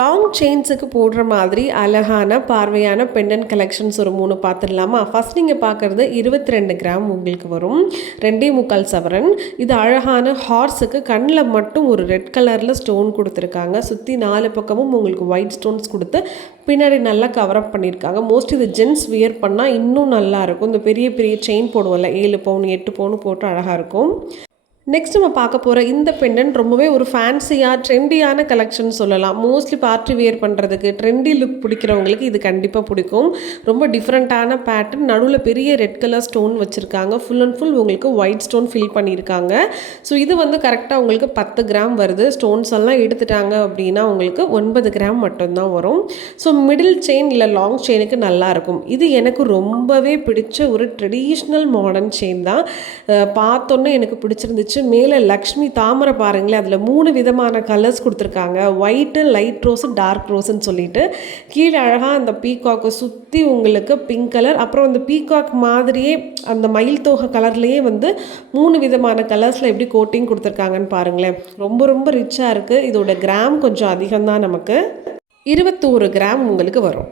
Long செயின்ஸுக்கு போடுற மாதிரி அழகான பார்வையான பெண்டன்ட் கலெக்ஷன்ஸ் ஒரு 3 பார்த்துடலாமா? ஃபஸ்ட் நீங்கள் பார்க்குறது 22 கிராம் உங்களுக்கு வரும், 2.25 சவரன். இது அழகான ஹார்ஸுக்கு கண்ணில் மட்டும் ஒரு ரெட் கலரில் ஸ்டோன் கொடுத்துருக்காங்க. சுற்றி 4 பக்கமும் உங்களுக்கு ஒயிட் ஸ்டோன்ஸ் கொடுத்து பின்னாடி நல்லா கவரப் பண்ணியிருக்காங்க. மோஸ்ட்லி இது ஜென்ஸ் வியர் பண்ணால் இன்னும் நல்லாயிருக்கும். இந்த பெரிய பெரிய செயின் போடுவோம்ல, 7 பவுன் 8 பவுன் போட்டு அழகாக இருக்கும். நெக்ஸ்ட் நம்ம பார்க்க போகிற இந்த பெண்டன்ட் ரொம்பவே ஒரு ஃபேன்சியாக ட்ரெண்டியான கலெக்ஷன் சொல்லலாம். மோஸ்ட்லி பார்ட்டி வியர் பண்ணுறதுக்கு ட்ரெண்டி லுக் பிடிக்கிறவங்களுக்கு இது கண்டிப்பாக பிடிக்கும். ரொம்ப டிஃப்ரெண்ட்டான பேட்டர்ன், நடுவில் பெரிய ரெட் கலர் ஸ்டோன் வச்சுருக்காங்க. ஃபுல் அண்ட் ஃபுல் உங்களுக்கு ஒயிட் ஸ்டோன் ஃபில் பண்ணியிருக்காங்க. ஸோ இது வந்து கரெக்டாக உங்களுக்கு 10 கிராம் வருது. ஸ்டோன்ஸ் எல்லாம் எடுத்துட்டாங்க அப்படின்னா உங்களுக்கு 9 கிராம் மட்டும்தான் வரும். ஸோ மிடில் செயின் இல்லை லாங் செயினுக்கு நல்லாயிருக்கும். இது எனக்கு ரொம்பவே பிடிச்ச ஒரு ட்ரெடிஷ்னல் மாடர்ன் செயின் தான். பார்த்தோன்னே எனக்கு பிடிச்சிருந்துச்சு. மேலே லக்ஷ்மி தாமரை பாருங்களேன், அதில் 3 விதமான கலர்ஸ் கொடுத்துருக்காங்க. ஒயிட்டு, லைட் ரோஸு, டார்க் ரோஸுன்னு சொல்லிட்டு. கீழே அழகாக அந்த பீகாக்கை சுற்றி உங்களுக்கு பிங்க் கலர், அப்புறம் அந்த பீகாக் மாதிரியே அந்த மயில் தோகை கலர்லேயே வந்து 3 விதமான கலர்ஸில் எப்படி கோட்டிங் கொடுத்துருக்காங்கன்னு பாருங்களேன். ரொம்ப ரொம்ப ரிச்சாக இருக்குது. இதோட கிராம் கொஞ்சம் அதிகம்தான், நமக்கு 21 கிராம் உங்களுக்கு வரும்.